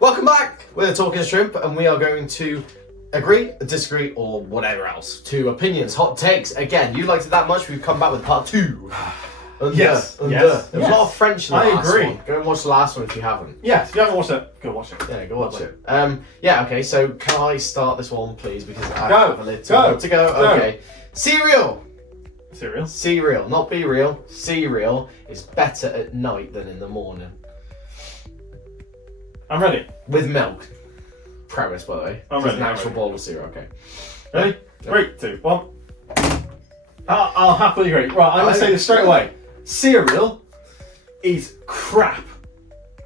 Welcome back! We're Talking Shrimp, and we are going to agree, disagree, or whatever else. Two opinions, hot takes. Again, you liked it that much, we've come back with part two. Yes. There was a lot of French in the last agree. one. Go and watch the last one if you haven't. Yes, if you haven't watched it, go watch it. Yeah, go watch it. Yeah, okay, so can I start this one, please? Because I Go. have a little to go. Okay. Cereal! Cereal, not be real. Cereal is better at night than in the morning. I'm ready. With milk. Premise, by the way. I'm Just ready. an I'm actual ready. bowl of cereal, okay. Ready? 3, 2, 1. I'll happily agree. Right, I'm going to say this straight away. Cereal is crap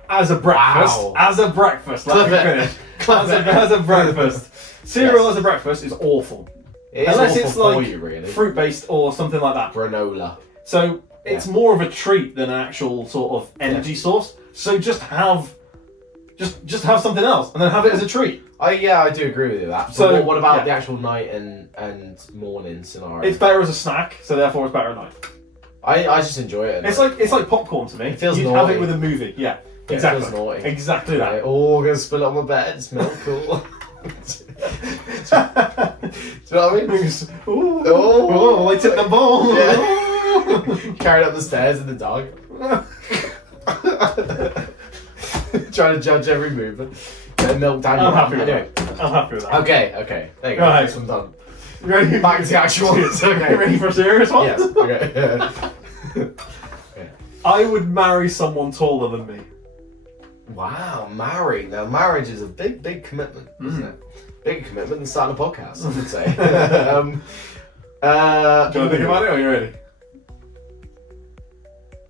as a breakfast. Wow. As a breakfast. Let me finish. As a breakfast. Cereal as a breakfast is awful. It is Unless awful it's for like you, really. fruit-based or something like that. Granola. So it's more of a treat than an actual sort of energy source. So just have something else and then have it as a treat. I do agree with you with that. So But what about the actual night and morning scenario? It's better as a snack, so therefore it's better at night. I just enjoy it. It's like popcorn to me. It feels You'd naughty. have it with a movie. Yeah, It exactly. feels naughty. Exactly that. Right, oh, I'm gonna spill it on my bed. It's milk. Cool. Do you know what I mean? Ooh, Oh, I took the ball. Yeah. Carried up the stairs in the dog. Trying to judge every movement. Get milk down your I'm happy arm. with Anyway. that. I'm happy with that. Okay. There you go. Right. This one's done. You ready? Back to the actual ones. Okay. Ready for a serious one? Yes. Okay. I would marry someone taller than me. Wow, marry. Now, marriage is a big commitment, isn't it? Bigger commitment than starting a podcast, I would say. Do you want to think about it, or are you ready?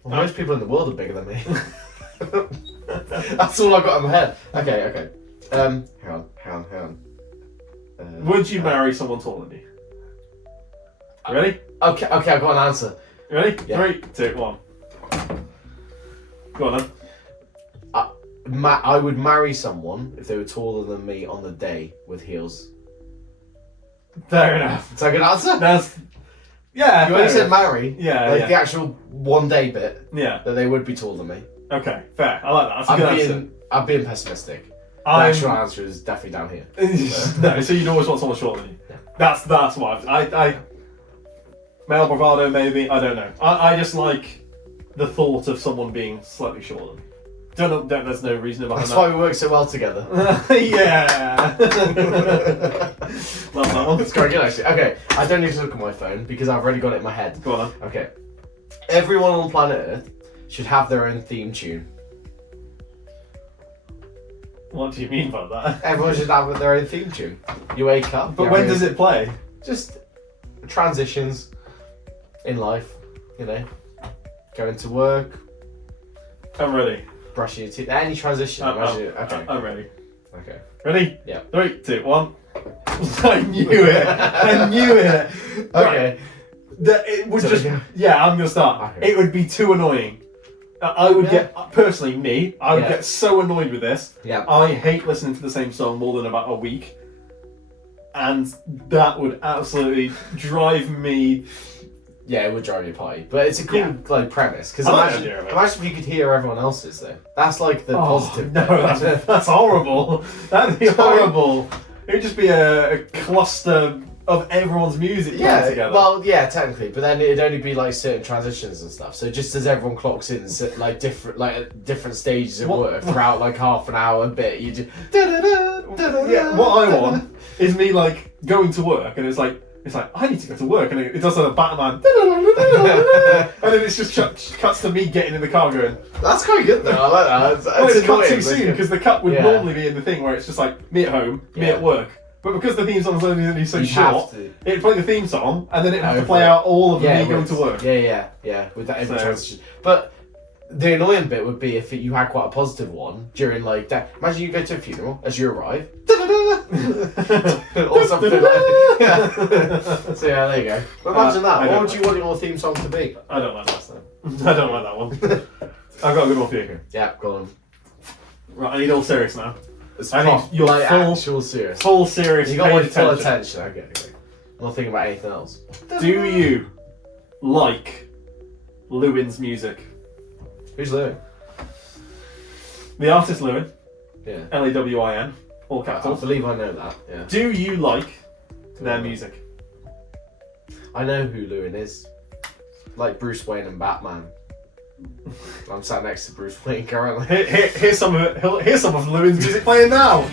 Well, most people in the world are bigger than me. That's all I've got in my head. Okay. Hang on. Would you marry someone taller than you? Ready? Okay, I've got an answer. You ready? Yeah. 3, 2, 1. Go on then. I would marry someone if they were taller than me on the day with heels. Fair enough. Is that a good answer? That's yeah. You only fair said enough. marry. Yeah, Like yeah. the actual one day bit Yeah. that they would be taller than me. Okay. Fair. I like that. That's a good answer. I'm being pessimistic. The I'm- actual answer is definitely down here. No, so you'd always want someone shorter than you. Yeah. That's what I male bravado maybe. I don't know. I just like the thought of someone being slightly shorter than me. Don't there's no reason behind That's why we work so well together. Yeah. Love that one. It's quite good actually. Okay, I don't need to look at my phone because I've already got it in my head. Go on then. Okay. Everyone on planet Earth should have their own theme tune. What do you mean by that? Everyone should have their own theme tune. You wake up. But when does it play? Just transitions in life, you know. Going to work, I'm ready. brushing your teeth, any transition. Okay. I'm ready. Okay. Ready? Yeah. 3, 2, 1. I knew it. I knew it. Okay. It would So, just. Yeah, I'm gonna start. Okay. It would be too annoying. I would get personally me. I would Yeah. get so annoyed with this. Yeah. I hate listening to the same song more than about a week, and that would absolutely drive me. Yeah, it would drive you potty, but it's a cool like premise because I like the idea of it. imagine if you could hear everyone else's though. That's like the positive. No, bit. that's horrible. That'd be horrible. It would just be a cluster of everyone's music playing together. Well, yeah, technically, but then it'd only be like certain transitions and stuff. So just as everyone clocks in, like different stages of work throughout like half an hour and bit, you just Yeah, what I want is me like going to work and it's like I need to go to work and it does like a Batman and then it's just cuts to me getting in the car going. That's quite good though. I like that. Well, it's cut annoying, too but soon it's because the cut would Yeah. normally be in the thing where it's just like me at home, me Yeah. at work. But because the theme song's only so You short, have to. it'd play the theme song and then it'd have to Over play it. out all of Yeah, me it going would. to work. Yeah, with that every So- transition. But the annoying bit would be if you had quite a positive one during like that. Imagine you go to a funeral as you arrive, or something like. Yeah. So yeah, there you go. But imagine that. I What don't would you want your theme song to be? I don't like that song. I don't like that one. I've got a good one for you. Yeah, go on. Right, I need all serious now. It's I need your like full- actual serious. Full serious. You got my paid full attention. attention. Okay. I'm not thinking about anything else. Do you like LEWIN's music? Who's Lou? The artist LEWIN Yeah. LEWIN, all I capitals. believe I know that. Yeah. Do you like their music? I know who LEWIN is. Like Bruce Wayne and Batman. I'm sat next to Bruce Wayne currently. Here's some of it. Here's some of LEWIN's music playing now.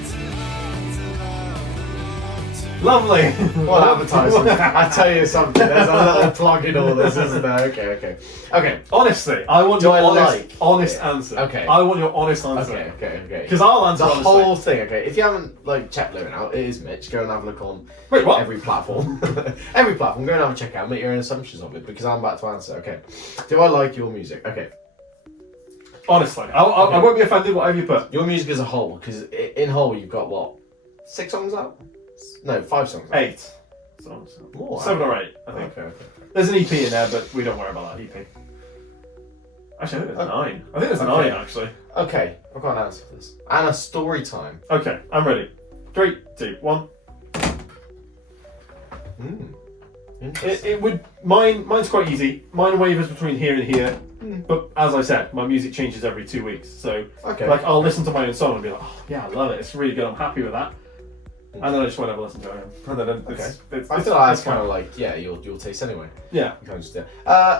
Lovely. What advertising? I tell you something. There's a little plug in all this, isn't there? Okay. Honestly, I want Do your I honest answer. Okay. I want your honest answer. Okay. Because I'll answer The honestly. whole thing. Okay. If you haven't checked LEWIN out, it is Mitch. Go and have a look on Wait, what? every platform. Every platform. Go and have a check out. Make your own assumptions of it because I'm about to answer. Okay. Do I like your music? Okay. Honestly, I won't be offended whatever you put. Your music as a whole, because in whole you've got what? 6 songs out? No, 5 songs out. 8 songs. More, 7 or 8, I think. Okay. There's an EP in there, but we don't worry about that EP. Actually, I think there's 9. I think there's 9 actually. Okay, I've got an answer for this. And a story time. Okay, I'm ready. 3, 2, 1. Interesting. It would mine's quite easy. Mine wavers between here and here. But as I said, my music changes every 2 weeks. So Okay. like I'll listen to my own song and be like, oh yeah, I love it. It's really good. I'm happy with that. And then I just won't ever listen to it again. And then it's I feel like that's kind of like, yeah, your taste anyway. yeah. You kind of just do.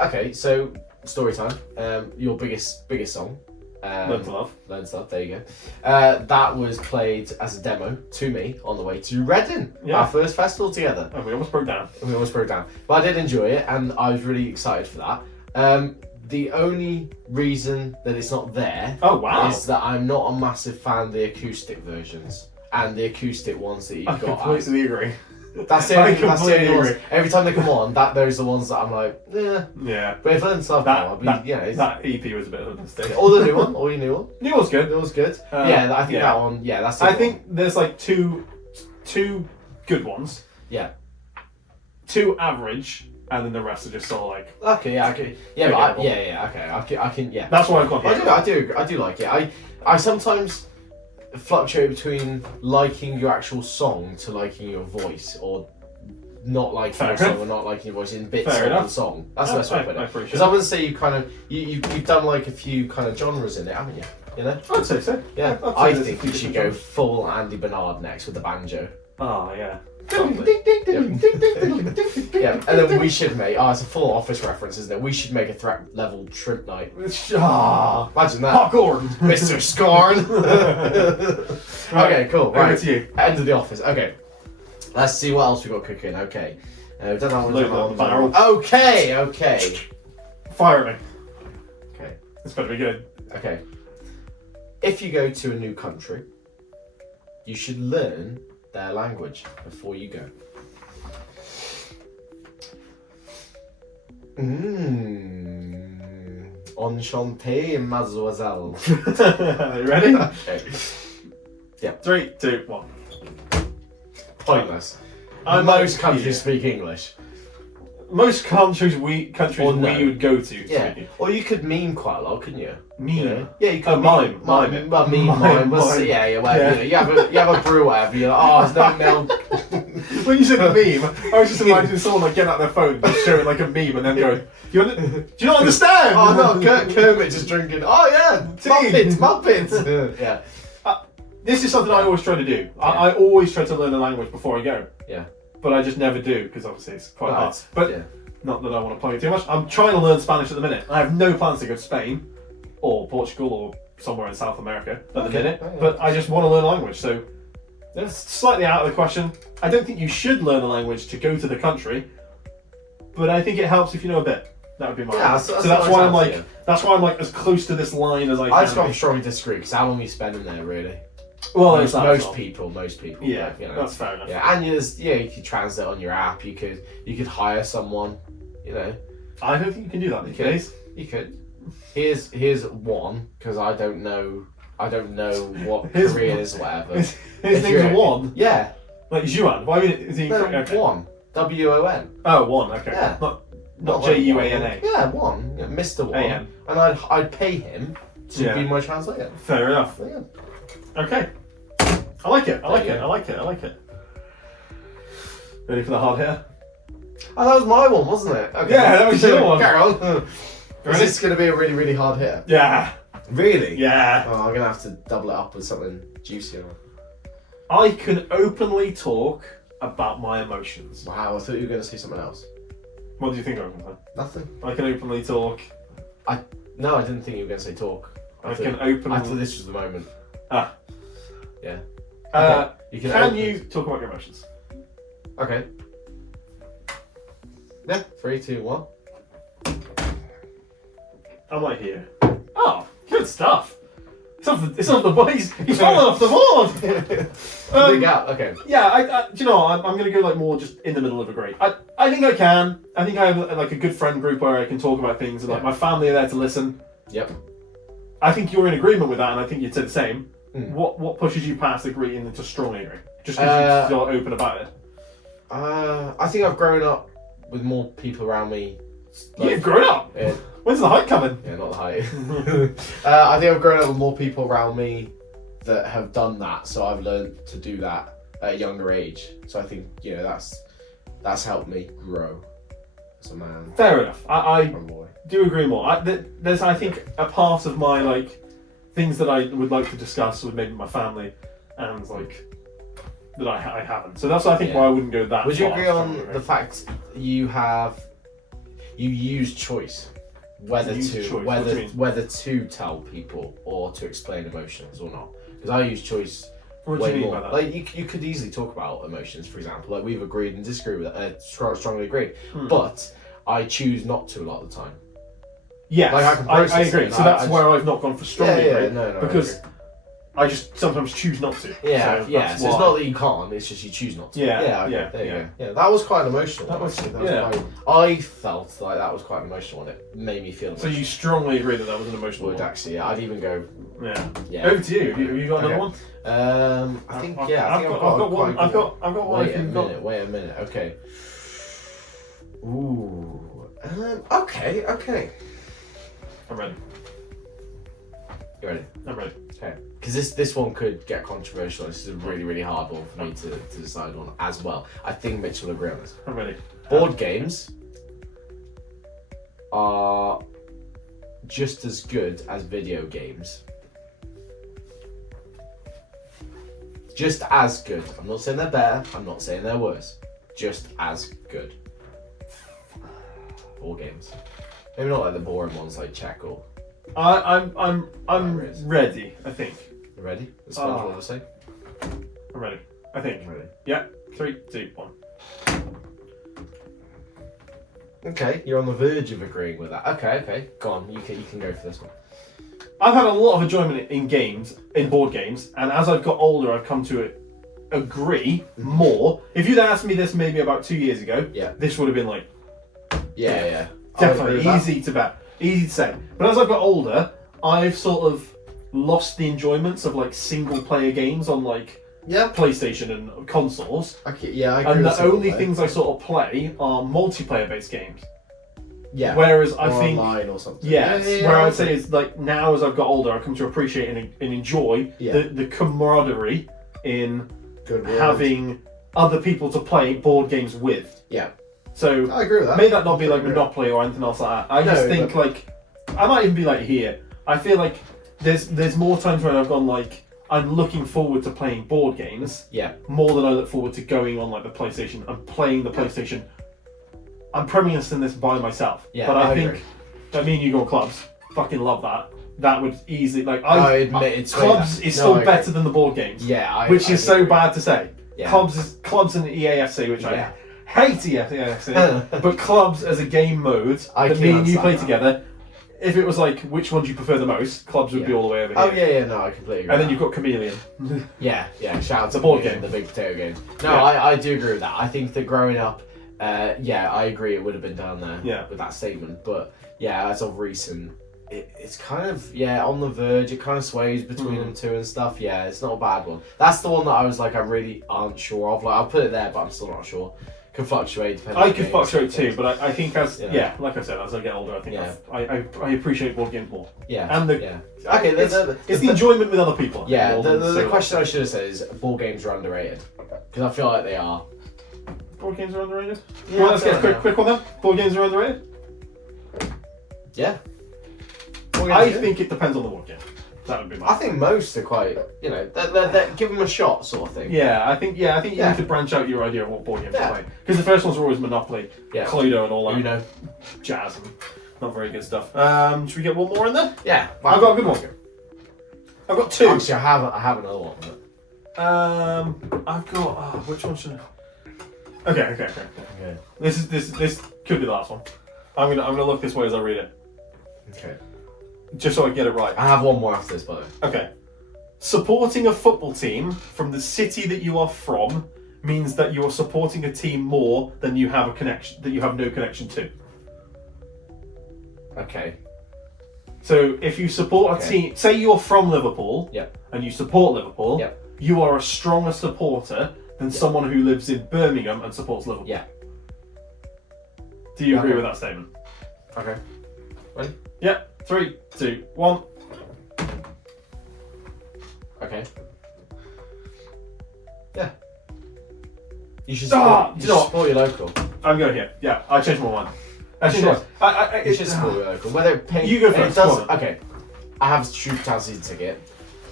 Okay, so story time. Your biggest song. Learn to Love. Learn to Love, there you go. That was played as a demo to me on the way to Reading, Yeah. our first festival together. And we almost broke down. We almost broke down. But I did enjoy it, and I was really excited for that. The only reason that it's not there Oh wow. is that I'm not a massive fan of the acoustic versions and the acoustic ones that you've I got. completely agree. That's the I only ones. completely agree. Every time they come on, those are the ones that I'm like, yeah. Yeah. But if Learn to Love now, it's, that EP was a bit of a mistake. or the new one, or your new one. New one's good. It was good. Yeah, I think that one. Yeah, that's. I think there's like two good ones, Yeah. 2 average, and then the rest are just sort of like. Okay. Yeah. Okay. Yeah. But okay. I can. Yeah. That's what I've got. I do like it. I sometimes fluctuate between liking your actual song to liking your voice, or not liking your song or not liking your voice in bits Fair of enough. the song. That's the best way to put I it. appreciate Because I wouldn't say you've done like a few kind of genres in it, haven't you? You know? I'd say so. Yeah. I'd say I there's a think few you should different go full Andy Bernard next with the banjo. Oh yeah. Yeah, and then we should make. Oh, it's a full Office reference, isn't it? We should make a threat level shrimp night. Imagine that. Popcorn. Mr. Scorn. Okay, cool. Right. Over to you. End of the Office. Okay. Let's see what else we got cooking. Okay. We've done that one. Load it on the barrel. Okay. Fire at me. Okay. This better be good. Okay. If you go to a new country, you should learn their language before you go. Enchanté, mademoiselle. Are you ready? Okay. Yeah. 3, 2, 1. Pointless. Most countries speak English. Most countries Or we no. would go to. Yeah. Or you could meme quite a lot, couldn't you? Meme. You know? Yeah, you could. Oh, mime. Well, meme. Yeah, whatever. Yeah. You know, you have a brew, whatever. You're like, oh, there's no milk. When you said the meme, I was just imagining someone like getting out their phone, just showing like a meme, and then going, "Do you not understand?" Oh no, Kermit just drinking. Oh yeah, Muppets. Yeah. This is something I always try to do. I always try to learn a language before I go. Yeah. But I just never do because obviously it's quite hard. But yeah. not that I want to plug it too much. I'm trying to learn Spanish at the minute. I have no plans to go to Spain or Portugal or somewhere in South America at the minute. Oh, yeah. But I just want to learn a language. So that's slightly out of the question. I don't think you should learn a language to go to the country, but I think it helps if you know a bit. That would be my Yeah, so that's that's why I'm like yeah. that's why I'm like as close to this line as I can. I just got be. to strongly disagree because how long are you spending there really? Well, most, that most as well. people. Yeah, like, you know. that's fair enough. Yeah, and you could translate on your app. You could hire someone. You know, I don't think you can do that these days. you could. Here's one because I don't know what Here's Korean one. is or whatever. His If name's you're- Juan. Yeah, Like Juan. Why is he? no, Okay. Won. WON. Oh, Juan. Okay. Yeah. Not Juana. Yeah, Won. Yeah, Mr. Won. AM. And I'd pay him to be my translator. Fair enough. So, yeah. Okay. I like it. I like it. Ready for the hard hitter? Oh, that was my one, wasn't it? Okay. Yeah, that was your one. Carry on. Is Ready? this going to be a really, really hard hit? Yeah. Really? Yeah. Oh, I'm gonna have to double it up with something juicier. I can openly talk about my emotions. Wow, I thought you were gonna say something else. What do you think I'm going to say? Nothing. I can openly talk. No, I didn't think you were gonna say talk. I thought this was the moment. Ah. Yeah. Okay. Can you talk about your emotions? Okay. Yeah. 3, 2, 1. I'm right here. Oh, good stuff. It's off the boys. He's fallen off the board. Big gap. Okay. Yeah, do you know what? I'm going to go like more just in the middle of a grade. I think I can. I think I have like a good friend group where I can talk about things and like my family are there to listen. Yep. I think you're in agreement with that, and I think you'd say the same. Mm. What pushes you past agreeing into strongly agreeing? Just because you're open about it. I think I've grown up with more people around me. Like, You've grown up. Yeah. When's the height coming? Yeah, not the height. I think I've grown up with more people around me that have done that, so I've learned to do that at a younger age. So I think that's helped me grow as a man. Fair enough. I Boy. do agree more. There's I think a part of my like things that I would like to discuss with maybe my family, and like that I haven't. So that's I think why I wouldn't go that. Would you far agree on the fact you use choice? Whether to tell people or to explain emotions or not, because I use choice. What do you mean by that? Like you could easily talk about emotions, for example. Like we've agreed and disagreed with it, strongly agreed, but I choose not to a lot of the time. Yes, like I agree. So that's where I've not gone for strongly agreed. No, because I just sometimes choose not to. Yeah, so yeah. So it's not that you can't; it's just you choose not to. Yeah, There you go. Yeah, that was quite emotional. That was I felt like that was quite emotional, and it made me feel emotional. So you strongly agree that was an emotional one? Actually, yeah, I'd even go. Yeah. Over to you. Have you got another one? I think I've got one. I've got one. Wait a minute. Okay. Ooh. Okay. I'm ready. You ready? I'm ready. Okay. Because this one could get controversial. This is a really, really hard one for me to decide on as well. I think Mitch will agree on this. I'm ready. Board games are just as good as video games. Just as good. I'm not saying they're better. I'm not saying they're worse. Just as good. Board games. Maybe not like the boring ones like check or. I'm ready. I think. You ready? That's what I want to say. I'm ready. I think. I'm ready. Yeah. 3, 2, 1. Okay, you're on the verge of agreeing with that. Okay. Go on. You can go for this one. I've had a lot of enjoyment in games, in board games, and as I've got older, I've come to agree more. If you'd asked me this maybe about 2 years ago, this would have been like, yeah, definitely easy to say. But as I've got older, I've sort of lost the enjoyments of like single player games on like PlayStation and consoles. I agree. And the only things I sort of play are multiplayer based games. Yeah. Whereas or I think online or something. where I'd say is like now as I've got older, I've come to appreciate and enjoy the camaraderie in having other people to play board games with. Yeah. So I agree with that. May that not be like Monopoly or anything else like that. I just think like I might even be like here. I feel like there's more times when I've gone like I'm looking forward to playing board games. Yeah. More than I look forward to going on like the PlayStation and playing the PlayStation. I'm premising this by myself. Yeah. But I think that me and you go on clubs. Fucking love that. That would easily like I admit clubs is still better than the board games. Yeah. Which is so bad to say. Yeah. Clubs and EAFC, which I hate EAFC, but clubs as a game mode that me and you play together. If it was like, which one do you prefer the most? Clubs would be all the way over here. Oh yeah, no, I completely agree. And then you've got Chameleon. yeah, shout out to the board game, the big potato game. No, I do agree with that. I think that growing up, I agree it would have been down there with that statement. But as of recent, it's kind of on the verge. It kind of sways between them two and stuff. Yeah, it's not a bad one. That's the one that I was like, I really aren't sure of. Like, I'll put it there, but I'm still not sure. Could fluctuate depending. I could fluctuate too, but I think as like I said, as I get older, I think I appreciate board games more. Yeah, and okay, it's the enjoyment with other people. Yeah, the question I should have said is board games are underrated because I feel like they are. Board games are underrated. Yeah, let's get a quick one then. Board games are underrated. Yeah. I think it depends on the board game. That would be my. I think most are quite, they're give them a shot sort of thing. Yeah, I think you need to branch out your idea of what board games to play. Because the first ones were always Monopoly, Cluedo, and all that jazz, and not very good stuff. Should we get one more in there? Yeah, I've got a good one. I've got two. Actually, I have another one. I've got. Which one should I? Okay. This could be the last one. I'm gonna look this way as I read it. Okay. Just so I get it right. I have one more after this, by the way. Okay. Supporting a football team from the city that you are from means that you are supporting a team more than you have no connection to. Okay. So if you support a team, say you're from Liverpool, and you support Liverpool, you are a stronger supporter than someone who lives in Birmingham and supports Liverpool. Yeah. Do you agree with that statement? Okay. Ready? Yeah. 3, 2, 1. Okay. Yeah. You should support, support your local. I'm going here. Yeah, I changed my mind. You should support your local. Whether it pays, you go first. Okay. I have a Town season ticket,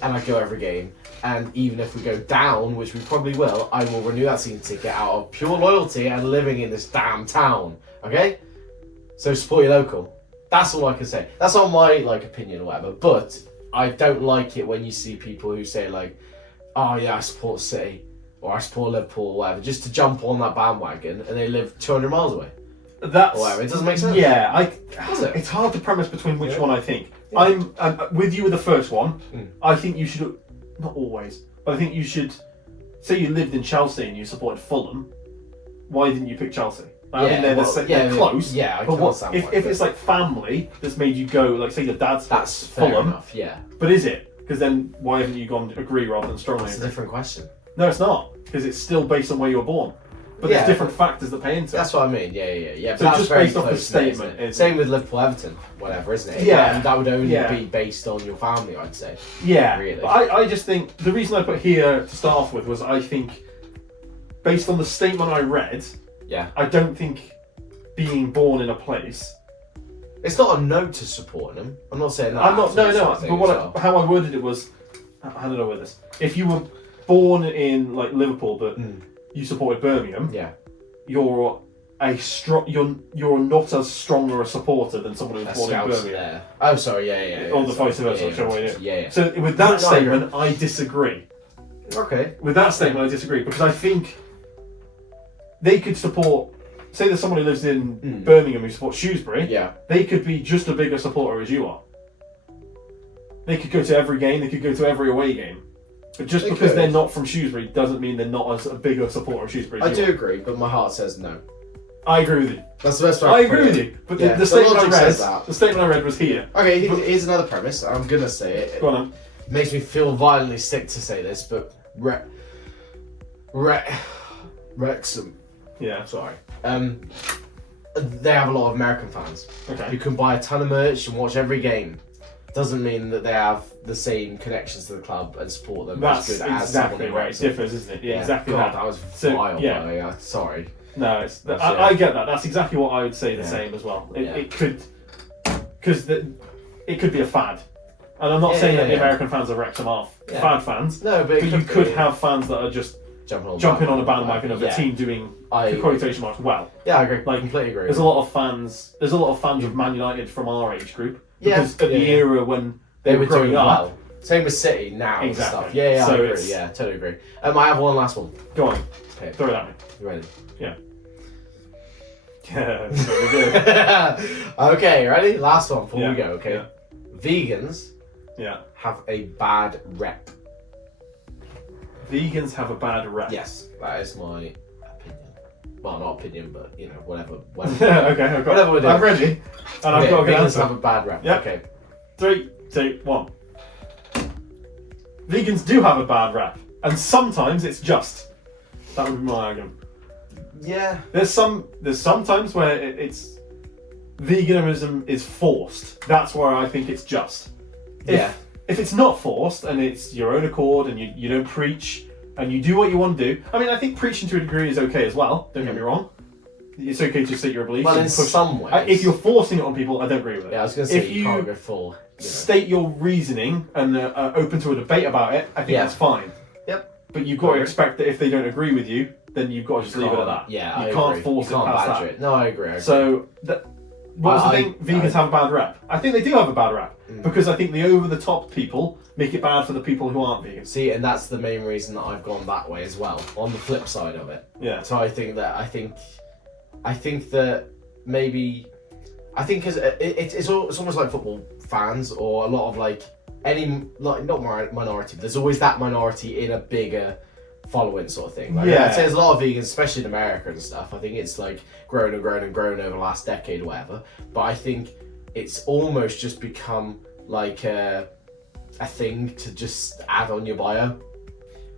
and I go every game. And even if we go down, which we probably will, I will renew that season ticket out of pure loyalty and living in this damn town. Okay? So support your local. That's all I can say. That's not my opinion or whatever. But I don't like it when you see people who say "Oh yeah, I support City" or "I support Liverpool" or whatever, just to jump on that bandwagon, and they live 200 miles away. That's or whatever. It doesn't make sense. Yeah, it's hard to premise between which one I think. Yeah. I'm with you with the first one. I think you should, not always, but I think you should. Say you lived in Chelsea and you supported Fulham. Why didn't you pick Chelsea? I mean, they're close. Yeah, but if it's family that's made you go, say your dad's that's Fulham. Fair enough, yeah. But is it? Because then why haven't you gone agree rather than strongly agree? It's a different question. No, it's not. Because it's still based on where you were born. But there's different factors that pay into it. That's what I mean. Yeah. So just based off the statement. Same with Liverpool, Everton, whatever, isn't it? Yeah. And that would only be based on your family, I'd say. Yeah. Really. But I just think the reason I put here to start off with was I think, based on the statement I read, I don't think being born in a place. It's not a no to supporting them. I'm not saying that. I'm not. No. But how I worded it was, I don't know where this. If you were born in Liverpool, but you supported Birmingham, you're you're not as strong a supporter than someone who's born in Birmingham. There. Oh, sorry, yeah. Or the vice versa. Yeah. So with that statement, I disagree. Okay. With that statement, I disagree because I think they could support. Say there's someone who lives in Birmingham who supports Shrewsbury. Yeah. They could be just a bigger supporter as you are. They could go to every game. They could go to every away game. But just because they're not from Shrewsbury doesn't mean they're not as a bigger supporter of Shrewsbury. I do agree, but my heart says no. I agree with you. That's the best way I agree with you. But the statement I read was here. Okay, here's another premise. I'm gonna say it. Go on. It makes me feel violently sick to say this, but Wrexham. Yeah. Sorry. They have a lot of American fans. Okay. You can buy a ton of merch and watch every game. Doesn't mean that they have the same connections to the club and support them. That's as good as exactly right. It differs, isn't it? Yeah, exactly. God, that was vile. Yeah. Sorry. No, I get that. That's exactly what I would say. The same as well. It could, because it could be a fad, and I'm not saying that the American fans of Wrexham are fad fans. No, but you could have fans that are just jumping on a bandwagon of the team doing quotation marks well. Yeah, I agree. Completely agree. There's a lot of fans. There's a lot of fans of Man United from our age group. Because at the era when they were growing up. Well. Same with City now and stuff. Yeah, I agree. Yeah, totally agree. I have one last one. Go on. Okay. Throw it at me. You ready? Yeah. Yeah, very good. Okay, ready? Last one before we go, okay? Yeah. Vegans have a bad rep. Vegans have a bad rep? Yes, that is my opinion. Well, not opinion, but whatever. Okay, whatever we're doing. I'm ready. And I've got a good answer. Vegans have a bad rep. Yep. Okay. 3, 2, 1. Vegans do have a bad rep, and sometimes it's just. That would be my argument. Yeah. There's sometimes where it's veganism is forced. That's where I think it's just. If it's not forced and it's your own accord and you don't preach and you do what you want to do. I mean, I think preaching to a degree is okay as well. Don't get me wrong. it's okay to state your beliefs. Well, in push, some ways. if you're forcing it on people, I don't agree with it. Yeah, I was going to say if you can't go full. State your reasoning and are open to a debate about it, I think that's fine. Yep. But you've got to expect that if they don't agree with you, then you've got to just leave it at that. Yeah, you can't force it past that. No, I agree. So, what's the thing? Vegans have a bad rep. I think they do have a bad rep because I think the over-the-top people make it bad for the people who aren't vegan. See, and that's the main reason that I've gone that way as well. On the flip side of it. Yeah. So I think that maybe, cause it's almost like football fans or a lot of not minority, but there's always that minority in a bigger following sort of thing. I'd say there's a lot of vegans, especially in America and stuff. I think it's like grown and grown and grown over the last decade or whatever. But I think it's almost just become like a thing to just add on your bio.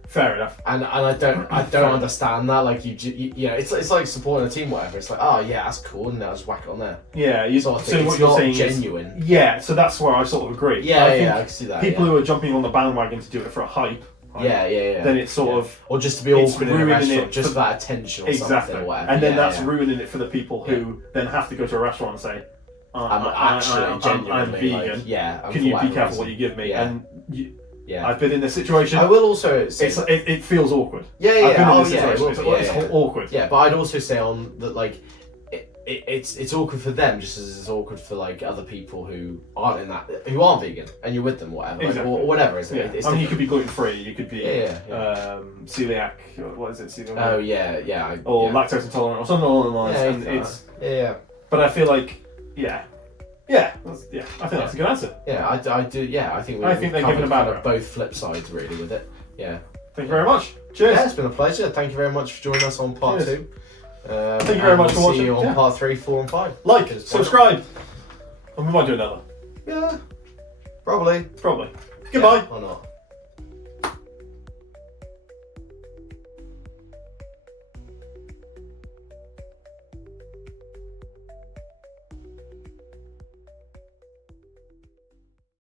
Fair enough. And I don't understand that. Like you know, it's like supporting a team, whatever. It's like, oh yeah, that's cool, and I'll just whack it on there. Yeah, so what you're saying genuine. So that's where I sort of agree. I can see that. People who are jumping on the bandwagon to do it for a hype. Then it's sort of, or just to be awkward in a restaurant, just for that attention or something or whatever. And then that's ruining it for the people who then have to go to a restaurant and say, I'm vegan. Can you be careful what you give me? And I've been in this situation. I will also say it feels awkward. It's awkward. Yeah, but I'd also say on that it's awkward for them just as it's awkward for other people who aren't vegan and you're with them, whatever, or whatever. You could be gluten free. You could be celiac. What is it? Celiac? Oh yeah. Or lactose intolerant or something along those lines. But I feel like I think that's a good answer. I do. Yeah, I think they're giving about both flip sides really with it. Yeah. Thank you very much. Cheers. Yeah, it's been a pleasure. Thank you very much for joining us on part 2. Thank you very much for watching. See you on part 3, 4, and 5. Like, subscribe, and we might do another. Yeah. Probably. Goodbye. Or not.